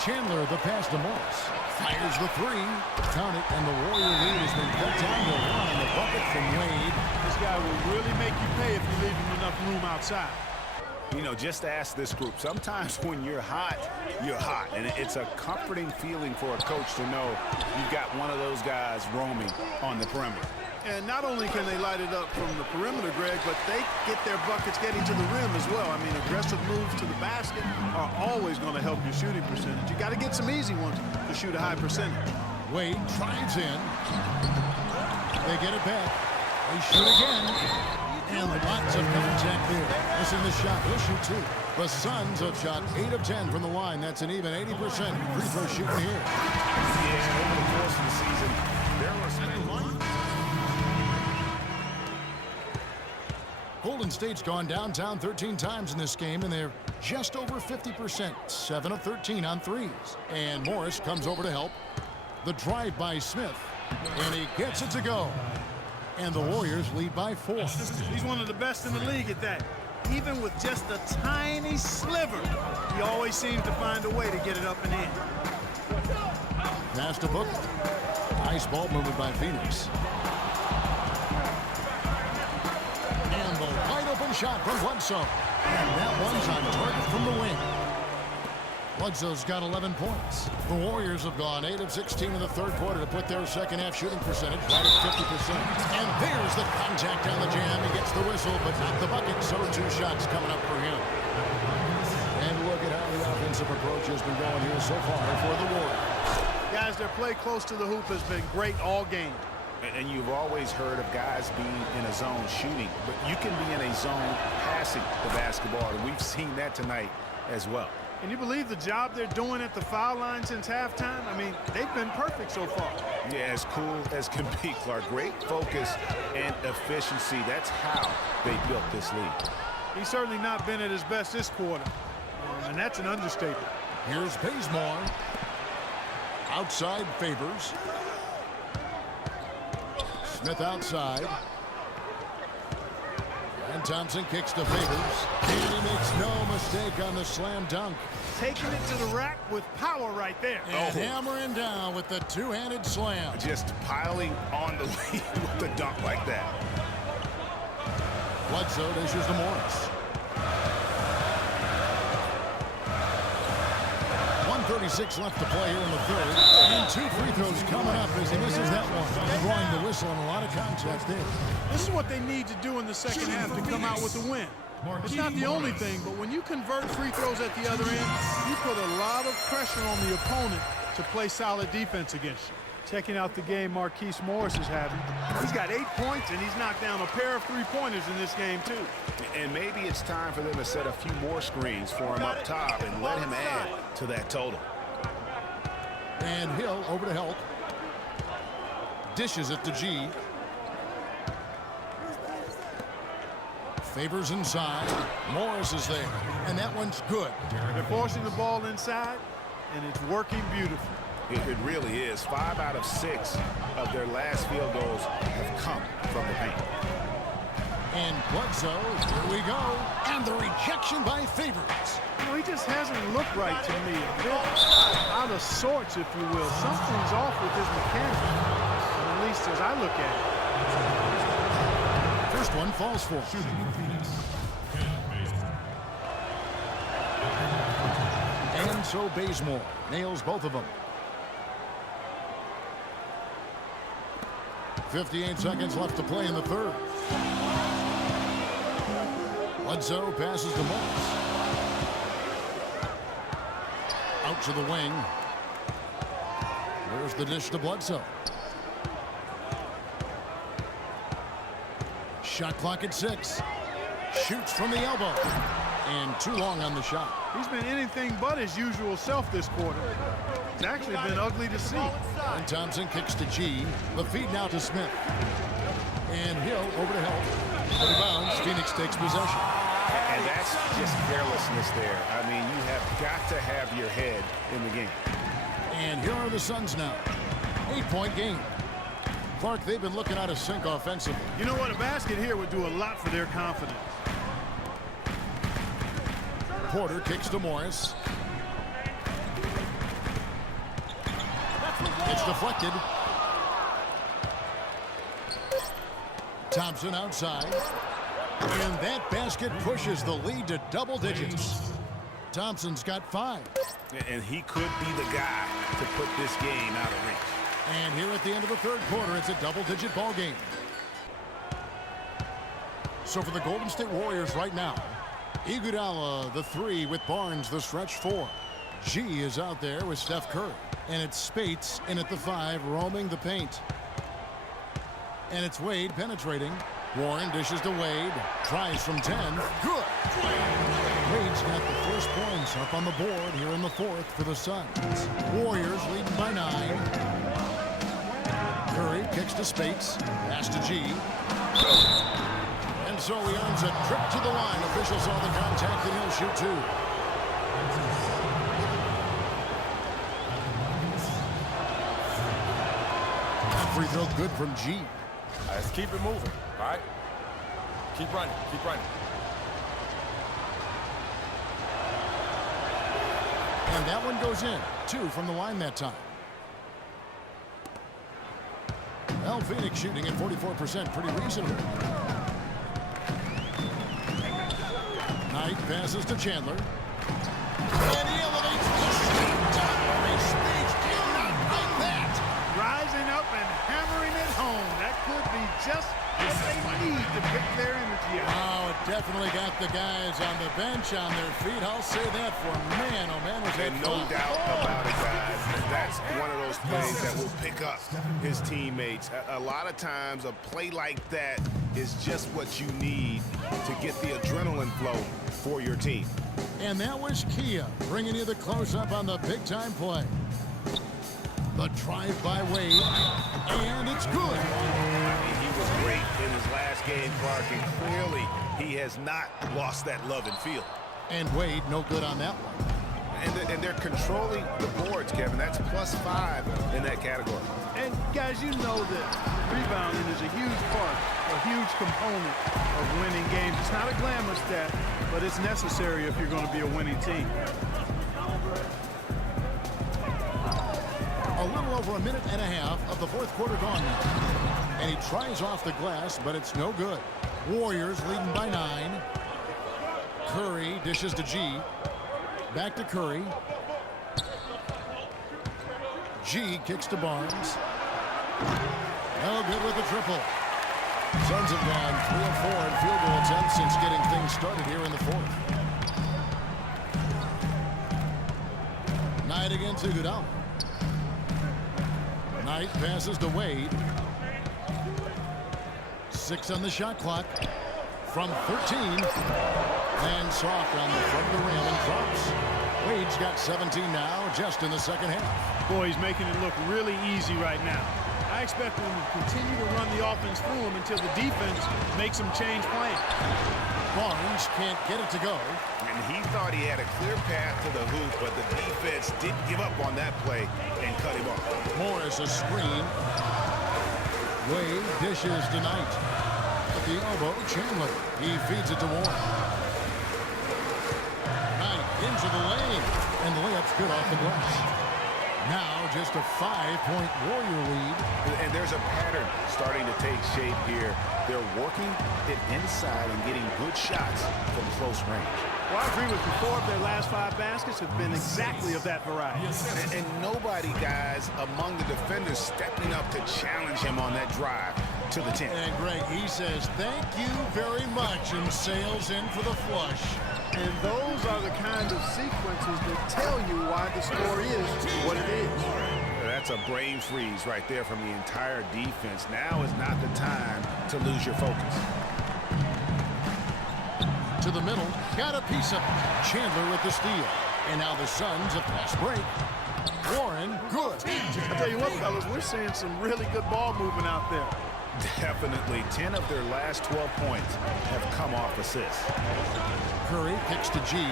Chandler, the pass to Morris. Fires the 3. Count it, and the Warrior lead has been cut down to 1 on the bucket from Wade. This guy will really make you pay if you leave him enough room outside. You know, just ask this group. Sometimes when you're hot, you're hot. And it's a comforting feeling for a coach to know you've got one of those guys roaming on the perimeter. And not only can they light it up from the perimeter, Greg, but they get their buckets getting to the rim as well. I mean, aggressive moves to the basket are always going to help your shooting percentage. You got to get some easy ones to shoot a high percentage. Wade drives in. They get it back. They shoot again. And lots of contact there. Missing the shot. He'll shoot 2. The Suns have shot 8 of 10 from the line. That's an even 80% free throw shooting here. Yeah, over the course of the season, there was Golden State's gone downtown 13 times in this game, and they're just over 50%, 7 of 13 on threes. And Morris comes over to help. The drive by Smith, and he gets it to go. And the Warriors lead by 4. He's one of the best in the league at that. Even with just a tiny sliver, he always seems to find a way to get it up and in. Pass to Booker. Nice ball movement by Phoenix. And the wide open shot from Bledsoe. And that one's on target from the wing. Bledsoe's got 11 points. The Warriors have gone 8 of 16 in the third quarter to put their second half shooting percentage right at 50%. And there's the contact on the jam. He gets the whistle, but not the bucket. So 2 shots coming up for him. And look at how the offensive approach has been going here so far for the Warriors. Guys, their play close to the hoop has been great all game. And you've always heard of guys being in a zone shooting, but you can be in a zone passing the basketball, and we've seen that tonight as well. Can you believe the job they're doing at the foul line since halftime? I mean, they've been perfect so far. Yeah, as cool as can be, Clark. Great focus and efficiency. That's how they built this league. He's certainly not been at his best this quarter, and that's an understatement. Here's Bazemore. Outside Favors. Smith outside. And Thompson kicks to Favors. And he makes no mistake on the slam dunk. Taking it to the rack with power right there. And hammering down with the 2-handed slam. Just piling on the lead with the dunk like that. Bledsoe dishes to Morris. 1:36 left to play here in the third. And 2 free throws coming up as he misses that one. Drawing the whistle and a lot of contact there. This is what they need to do in the second half to come out with the win. It's not the only thing, but when you convert free throws at the other end, you put a lot of pressure on the opponent to play solid defense against you. Checking out the game Marquise Morris is having. He's got 8 points, and he's knocked down a pair of three-pointers in this game, too. And maybe it's time for them to set a few more screens for him up top and let him add to that total. And Hill over to help. Dishes it to G. Favors inside. Morris is there. And that one's good. They're forcing the ball inside, and it's working beautifully. It really is. 5 out of 6 of their last field goals have come from the paint. And Bledsoe, here we go. And the rejection by Favors. You know, he just hasn't looked right to me. A bit out of sorts, if you will. Something's off with his mechanics, at least as I look at it. First one falls for. And so Bazemore nails both of them. 58 seconds left to play in the third. Bledsoe passes to Morris. Out to the wing. Here's the dish to Bledsoe. Shot clock at 6. Shoots from the elbow. And too long on the shot. He's been anything but his usual self this quarter. It's actually been ugly to see. And Thompson kicks to G. The feed now to Smith. And Hill over to help. Out of bounds, Phoenix takes possession. And that's just carelessness there. I mean, you have got to have your head in the game. And here are the Suns now. 8-point game. Clark, they've been looking out of sync offensively. You know what? A basket here would do a lot for their confidence. Porter kicks to Morris. It's deflected. Thompson outside. And that basket pushes the lead to double digits. Thompson's got 5. And he could be the guy to put this game out of reach. And here at the end of the third quarter, it's a double-digit ball game. So for the Golden State Warriors right now, Iguodala, the 3 with Barnes, the stretch 4. G is out there with Steph Curry. And it's Spates in at the 5, roaming the paint. And it's Wade penetrating. Warren dishes to Wade. Tries from 10. Good. Wade's got the first points up on the board here in the fourth for the Suns. Warriors leading by 9. Curry kicks to Spates. Pass to G. And so he earns a trip to the line. Officials saw the contact and he'll shoot 2. Free throw good from G. Let's keep it moving, all right? Keep running, keep running. And that one goes in. 2 from the line that time. Well, Phoenix shooting at 44%, pretty reasonable. Knight passes to Chandler. And he elevates the steam top. Spates cannot bring that. Rising up and hammering it home. That could be just what they need to pick their energy up. Oh, it definitely got the guys on the bench on their feet. I'll say that for man. Oh, man, was that And no fun. doubt about it, guys. That's one of those plays that will pick up his teammates. A lot of times, a play like that is just what you need to get the adrenaline flow for your team. And that was Kia bringing you the close-up on the big-time play. The drive by Wade, and it's good. I mean, he was great in his last game, Clark, and clearly he has not lost that love and feel. And Wade, no good on that one. And they're controlling the boards, Kevin. That's +5 in that category. And guys, you know that rebounding is a huge part, a huge component of winning games. It's not a glamour stat, but it's necessary if you're going to be a winning team. A little over a minute and a half of the fourth quarter gone now. And he tries off the glass, but it's no good. Warriors leading by 9. Curry dishes to G. Back to Curry. G kicks to Barnes. No good with the triple. Suns have gone 3 of 4 in field goal attempts since getting things started here in the fourth. Knight against Iguodala. Knight passes to Wade. 6 on the shot clock. From 13. And soft on the front of the rim and drops. Wade's got 17 now, just in the second half. Boy, he's making it look really easy right now. I expect them to continue to run the offense through him until the defense makes him change plans. Barnes can't get it to go. And he thought he had a clear path to the hoop, but the defense didn't give up on that play and cut him off. Morris a screen. Wade dishes to Knight. At the elbow, Chandler. He feeds it to Warren. Knight into the lane. And the layup's good off the glass. Now just a 5-point Warrior lead. And there's a pattern starting to take shape here. They're working it inside and getting good shots from close range. Well, I agree with you. 4 of their last 5 baskets have been exactly of that variety. And nobody, guys, among the defenders stepping up to challenge him on that drive to the 10. And Greg, he says, thank you very much, and sails in for the flush. And those are the kind of sequences that tell you why the score is what it is. That's a brain freeze right there from the entire defense. Now is not the time to lose your focus. To the middle, got a piece of it. Chandler with the steal. And now the Suns a fast break. Warren, good. I tell you what, fellas, we're seeing some really good ball movement out there. Definitely. 10 of their last 12 points have come off assists. Curry kicks to G.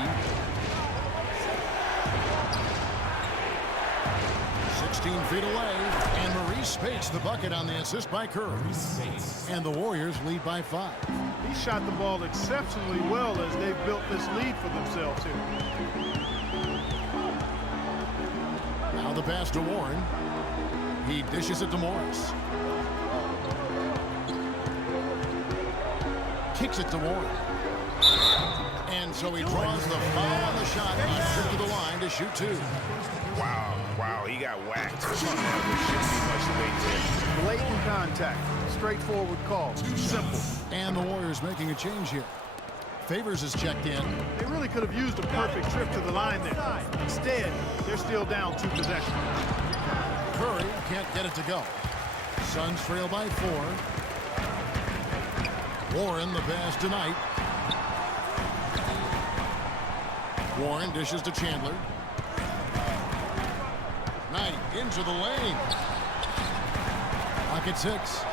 16 feet away. And Maurice Spates the bucket on the assist by Curry. And the Warriors lead by 5. He shot the ball exceptionally well as they've built this lead for themselves here. Now the pass to Warren. He dishes it to Morris. Kicks it to Warren. And so he draws the foul on the shot. He's trip to the line to shoot 2. Wow, he got whacked. There shouldn't be much debate there. Blatant contact. Straightforward call. Simple. And the Warriors making a change here. Favors is checked in. They really could have used a perfect trip to the line there. Instead, they're still down 2 possessions. Curry can't get it to go. Suns trail by 4. Warren the pass tonight. Warren dishes to Chandler. Knight into the lane. Pocket 6.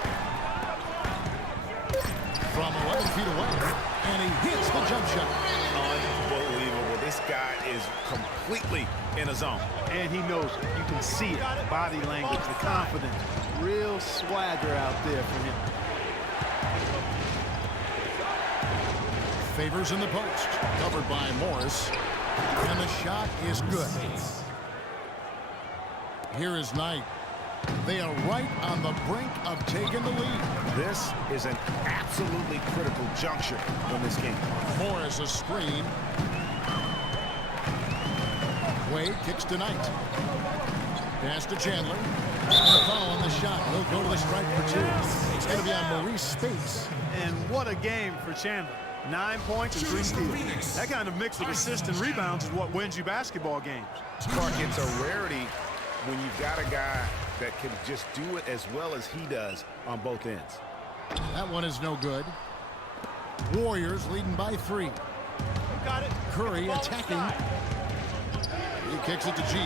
From 11 feet away. And he hits the jump shot. Unbelievable. This guy is completely in a zone. And he knows it. You can see it. Body language, the confidence. Real swagger out there for him. Favors in the post. Covered by Morris. And the shot is good. Here is Knight. They are right on the brink of taking the lead. This is an absolutely critical juncture in this game. Morris a screen. Wade kicks to Knight. Pass to Chandler. And a foul on the shot. He'll go to the strike for 2. It's going to be on Maurice Spates. And what a game for Chandler. 9 points and 3 steals. That kind of mix of assists and rebounds is what wins you basketball games. Clark, it's a rarity when you've got a guy that can just do it as well as he does on both ends. That one is no good. Warriors leading by 3. Got it. Curry attacking. He kicks it to G.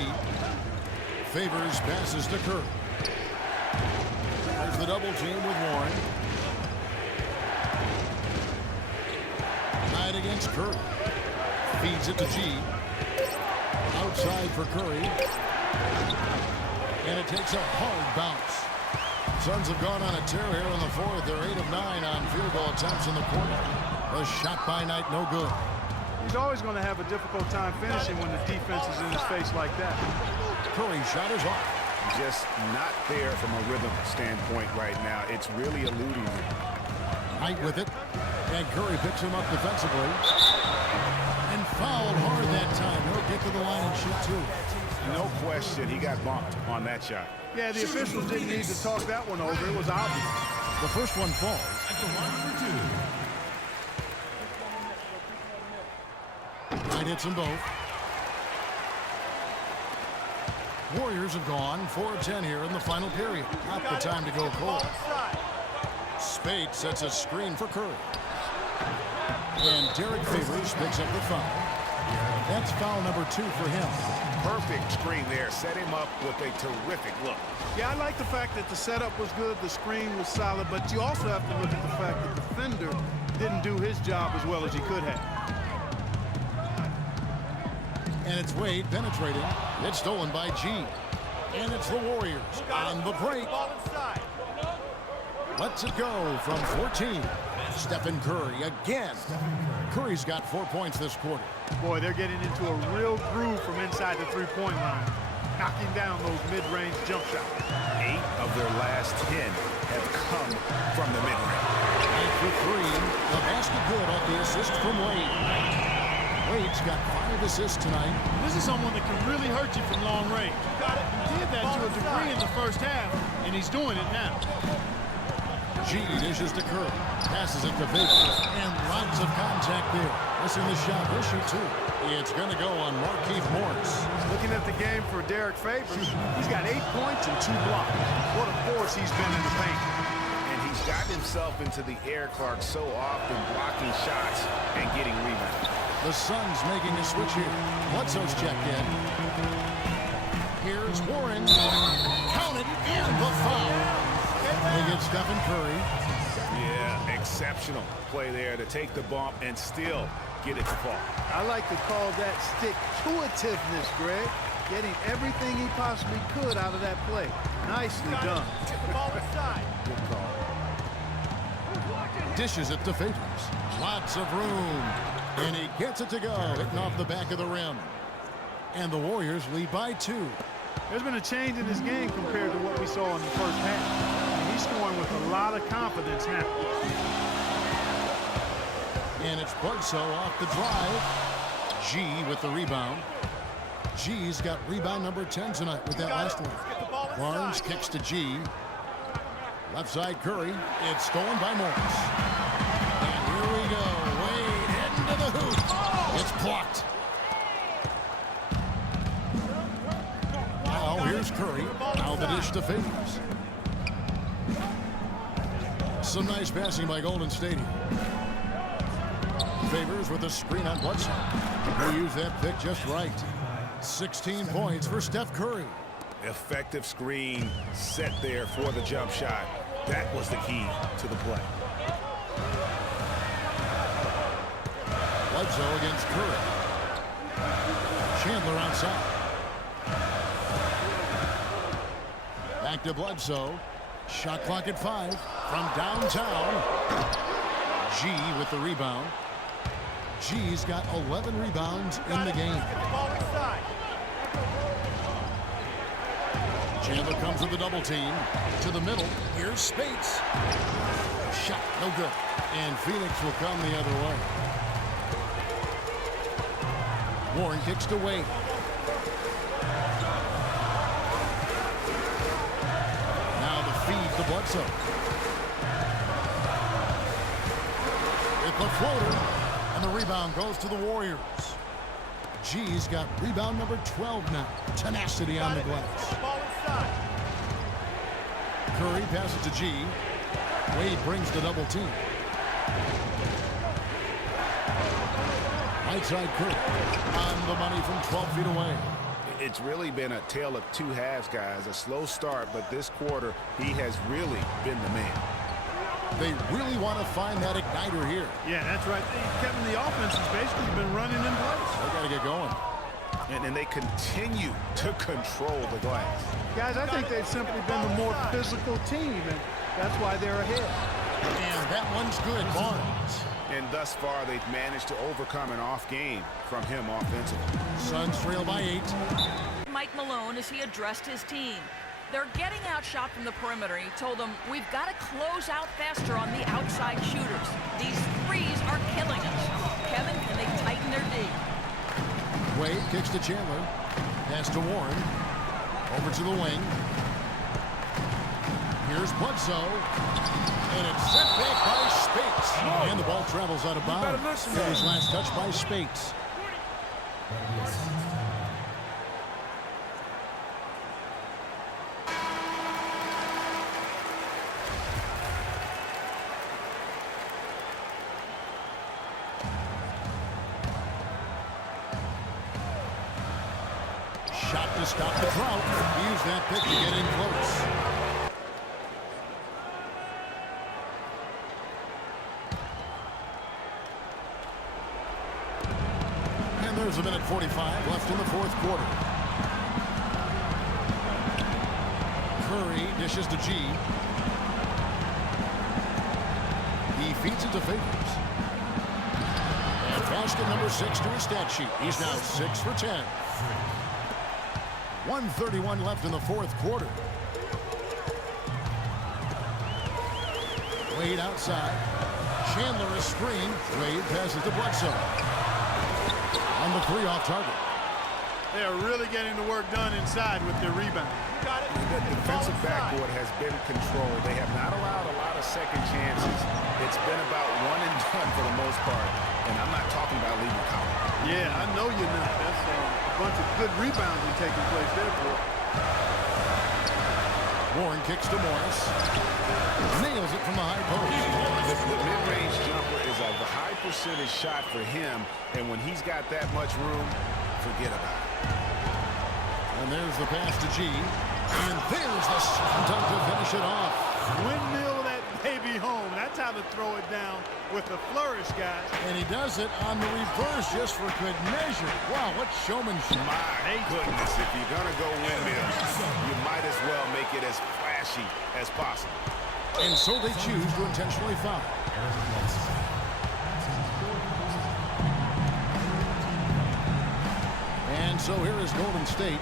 Favors passes to Curry. There's the double team with Warren. Knight against Curry. Feeds it to G. Outside for Curry. And it takes a hard bounce. Suns have gone on a tear here in the 4th. They're 8 of 9 on field goal attempts in the quarter. A shot by Knight, no good. He's always going to have a difficult time finishing when the defense is in his face like that. Curry shot is off. Just not there from a rhythm standpoint right now. It's really eluding him. Knight with it. And Curry picks him up defensively. And fouled hard that time. He'll get to the line and shoot 2. No question, he got bumped on that shot. Yeah, the officials didn't need to talk that one over. It was obvious. The first one falls. At the line for 2. Knight hits them both. Warriors have gone 4 of 10 here in the final period. Not the time to go cold. Spade sets a screen for Curry. And Derek Favors picks up the foul. That's foul number 2 for him. Perfect screen there. Set him up with a terrific look. Yeah, I like the fact that the setup was good, the screen was solid, but you also have to look at the fact that the defender didn't do his job as well as he could have. And it's Wade penetrating. It's stolen by G. And it's the Warriors on the break. Lets it go from 14. Stephen Curry again. Curry's got 4 points this quarter. Boy, they're getting into a real groove from inside the three-point line, knocking down those mid-range jump shots. 8 of their last 10 have come from the mid-range. And for 3, the basket good off the assist from Wade. Wade's got 5 assists tonight. This is someone that can really hurt you from long range. He did that to a degree in the first half, and he's doing it now. G dishes to Curry. Passes it to Favors. And lots of contact there. Missing the shot. He'll shoot two. It's going to go on Markieff Morris. Looking at the game for Derek Favors, he's got 8 points and 2 blocks. What a force he's been in the paint. And he's gotten himself into the air, Clark, so often blocking shots and getting rebounds. The Suns making a switch here. Bledsoe's checked in. Here's Warren. Counted and the foul. They get Steph and Curry. Yeah, exceptional play there to take the bump and still get it to fall. I like to call that stick-to-itiveness, Greg. Getting everything he possibly could out of that play. Nicely done. Get the ball inside. Good call. Dishes it to Favors. Lots of room. And he gets it to go. Hitting off the back of the rim. And the Warriors lead by 2. There's been a change in his game compared to what we saw in the first half. He's scoring with a lot of confidence now. And it's Bledsoe off the drive. G with the rebound. G's got rebound number 10 tonight with that last one. Barnes kicks to G. Left side Curry. It's stolen by Morris. And here we go. Wade into the hoop. It's blocked. Now here's Curry. Now the dish to Favors. Some nice passing by Golden State here. Favors with a screen on Bledsoe. They use that pick just right. 16 points for Steph Curry. Effective screen set there for the jump shot. That was the key to the play. Bledsoe against Curry. Chandler outside. Back to Bledsoe. Shot clock at 5 from downtown. G with the rebound. G's got 11 rebounds in the game. Chandler comes with the double team. To the middle. Here's Spates. Shot, no good. And Phoenix will come the other way. Warren kicks to Wade. Now the feed to Bledsoe. It's a floater. And the rebound goes to the Warriors. G's got rebound number 12 now. Tenacity on the glass. Curry passes to G. Wade brings the double team. Right side Curry. On the money from 12 feet away. It's really been a tale of two halves, guys. A slow start, but this quarter, he has really been the man. They really want to find that igniter here. Yeah, that's right. Kevin, the offense has basically been running in place. They got to get going. And they continue to control the glass. Guys, I think they've simply been the more physical team, and that's why they're ahead. And that one's good. Barnes. And thus far, they've managed to overcome an off game from him offensively. Suns trail by 8. Mike Malone as he addressed his team. They're getting outshot from the perimeter. He told them, we've got to close out faster on the outside shooters. These threes are killing us. Kevin, can they tighten their D? Wade kicks to Chandler. Pass to Warren. Over to the wing. Here's Bledsoe. And it's sent back by Spates. And the ball travels out of bounds. It was last touched by Spates. Shot to stop the drought. Use that pick to get in close. And there's a minute 45 left in the fourth quarter. Curry dishes to G. He feeds it to Favors. And basket number 6 to his stat sheet. He's now 6 for 10. 1:31 left in the fourth quarter. Wade outside. Chandler is screen. Wade passes to Bledsoe. On the 3 off target. They are really getting the work done inside with their rebound. The defensive backboard has been controlled. They have not allowed a lot of second chances. It's been about one and done for the most part. And I'm not talking about leaving column. Yeah, I know you're not. That's a bunch of good rebounds taking place there, boy. Warren kicks to Morris. Nails it from the high post. The mid-range jumper is a high percentage shot for him. And when he's got that much room, forget about it. And there's the pass to G. And there's the dunk to finish it off. Windmill that baby home. That's how to throw it down with the flourish, guys. And he does it on the reverse just for good measure. Wow, what showmanship. My goodness, if you're going to go windmill, you might as well make it as flashy as possible. And so they choose to intentionally foul. And so here is Golden State.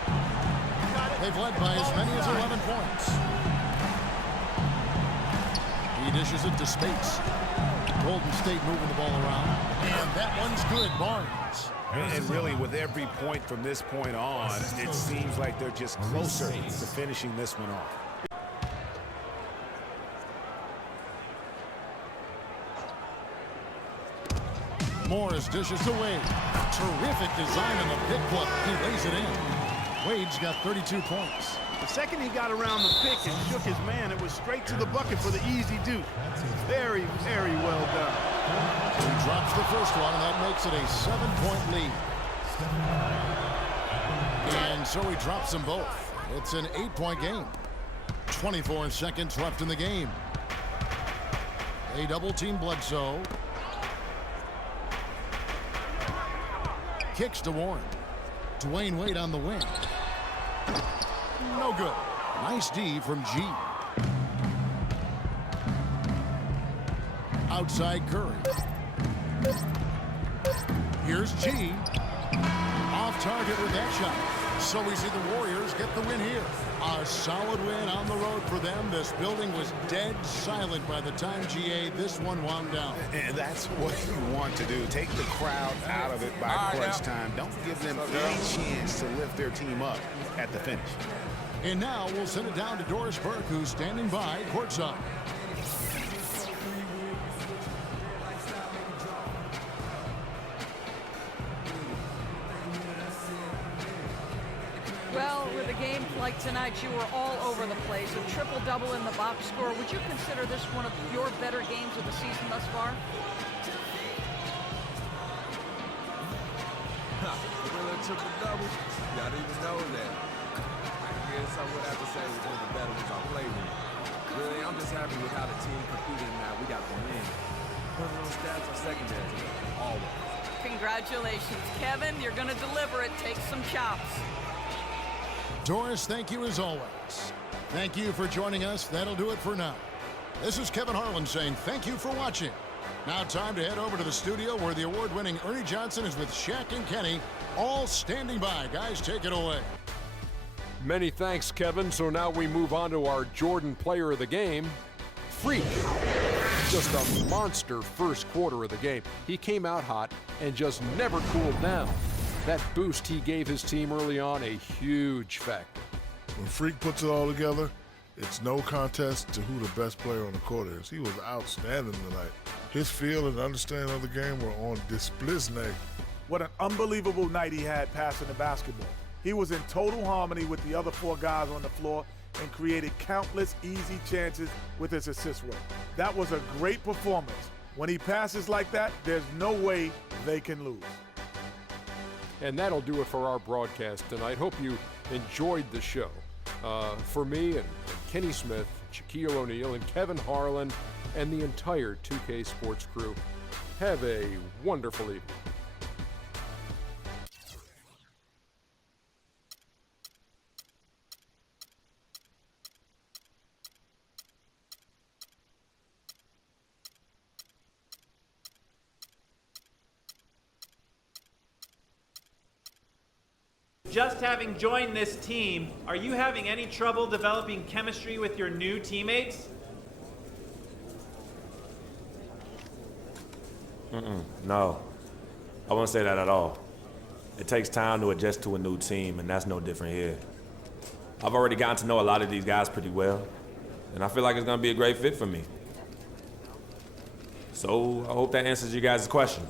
They've led by as many as 11 points. He dishes it to Spates. Golden State moving the ball around. And that one's good, Barnes. And really, with every point from this point on, it seems like they're just closer to finishing this one off. Morris dishes to Wade. Terrific design on the pick block. He lays it in. Wade's got 32 points. The second he got around the pick and shook his man, it was straight to the bucket for the easy deuce. Very, very well done. He drops the first one, and that makes it a 7-point lead. And so he drops them both. It's an 8-point game. 24 seconds left in the game. A double-team Bledsoe. Kicks to Warren. Dwayne Wade on the wing. No good. Nice D from G. Outside Curry. Here's G. Off target with that shot. So we see the Warriors get the win here. A solid win on the road for them. This building was dead silent by the time GA this one wound down. And that's what you want to do. Take the crowd out of it by crunch time. Don't give them any chance to lift their team up at the finish. And now we'll send it down to Doris Burke, who's standing by courtside. Well, with a game like tonight, you were all over the place. A triple-double in the box score. Would you consider this one of your better games of the season thus far? Really a triple-double? Y'all didn't even know that. I guess I would have to say it was one of the better ones I played with. Really, I'm just happy with how the team competed and that we got the win. Personal stats are secondary to me, always. Congratulations, Kevin. You're going to deliver it. Take some chops. Doris, thank you as always. Thank you for joining us. That'll do it for now. This is Kevin Harlan saying thank you for watching. Now time to head over to the studio where the award-winning Ernie Johnson is with Shaq and Kenny, all standing by. Guys, take it away. Many thanks, Kevin. So now we move on to our Jordan player of the game, Freak. Just a monster first quarter of the game. He came out hot and just never cooled down. That boost he gave his team early on, a huge factor. When Freak puts it all together, it's no contest to who the best player on the court is. He was outstanding tonight. His feel and understanding of the game were on display. What an unbelievable night he had passing the basketball. He was in total harmony with the other four guys on the floor and created countless easy chances with his assist work. That was a great performance. When he passes like that, there's no way they can lose. And that'll do it for our broadcast tonight. Hope you enjoyed the show. For me and Kenny Smith, Shaquille O'Neal, and Kevin Harlan, and the entire 2K Sports crew, have a wonderful evening. Just having joined this team, are you having any trouble developing chemistry with your new teammates? No, I won't say that at all. It takes time to adjust to a new team, and that's no different here. I've already gotten to know a lot of these guys pretty well, and I feel like it's going to be a great fit for me. So I hope that answers you guys' question.